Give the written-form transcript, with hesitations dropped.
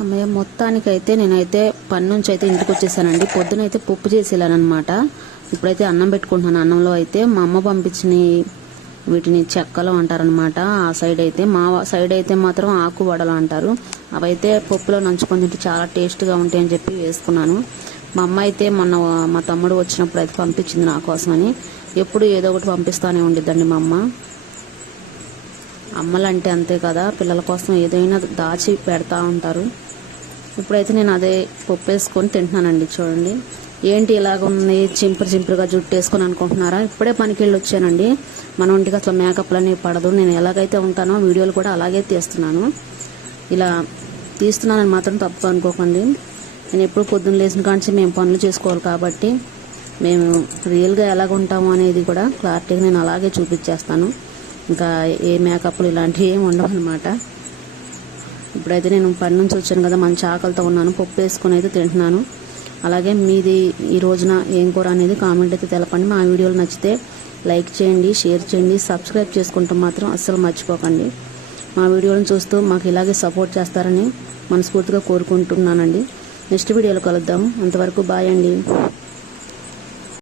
అమ్మయ్య, మొత్తానికైతే నేనైతే పని నుంచి అయితే ఇంటికి వచ్చేసానండి. పొద్దునైతే పప్పు చేసి వెళ్ళానమాట. ఇప్పుడైతే అన్నం పెట్టుకుంటున్నాను. అన్నంలో అయితే మా అమ్మ పంపించిన వీటిని చెక్కలు అంటారనమాట. ఆ సైడ్ అయితే, మా సైడ్ అయితే మాత్రం ఆకు వడలు అంటారు. అవైతే పప్పులో నంచుకొని తింటే చాలా టేస్ట్గా ఉంటాయని చెప్పి వేసుకున్నాను. మా అమ్మ అయితే మొన్న మా తమ్ముడు వచ్చినప్పుడు అయితే పంపించింది నా కోసమని. ఎప్పుడు ఏదో ఒకటి పంపిస్తానే ఉండిద్దండి మా అమ్మ. అమ్మలంటే అంతే కదా, పిల్లల కోసం ఏదైనా దాచి పెడతా ఉంటారు. ఇప్పుడైతే నేను అదే పప్పు వేసుకొని తింటున్నానండి. చూడండి ఏంటి ఇలాగ ఉంది, చింపురుగా జుట్టు వేసుకొని అనుకుంటున్నారా? ఇప్పుడే పనికి వెళ్ళి వచ్చానండి. మన ఒంటికి అసలు మేకప్లు అనేవి పడదు. నేను ఎలాగైతే ఉంటానో వీడియోలు కూడా అలాగే తీస్తున్నాను. ఇలా తీస్తున్నానని మాత్రం తప్పు అనుకోకండి. నేను ఎప్పుడు పొద్దున్న లేచిన కాంచి మేము పనులు చేసుకోవాలి కాబట్టి మేము రియల్గా ఎలాగ ఉంటాము అనేది కూడా క్లారిటీగా నేను అలాగే చూపించేస్తాను. ఇంకా ఏ మేకప్లు ఇలాంటివి ఏమి ఉండవు అనమాట. ఇప్పుడైతే నేను పని నుంచి వచ్చాను కదా, మంచి ఆకలితో ఉన్నాను. పప్పు వేసుకొని అయితే తింటున్నాను. అలాగే మీది ఈ రోజున ఏం కూర అనేది కామెంట్ అయితే తెలపండి. మా వీడియోలు నచ్చితే లైక్ చేయండి, షేర్ చేయండి, సబ్స్క్రైబ్ చేసుకుంటాం మాత్రం అస్సలు మర్చిపోకండి. మా వీడియోలను చూస్తూ మాకు ఇలాగే సపోర్ట్ చేస్తారని మనస్ఫూర్తిగా కోరుకుంటున్నానండి. నెక్స్ట్ వీడియోలో కలుద్దాం. అంతవరకు బాయ్ అండి.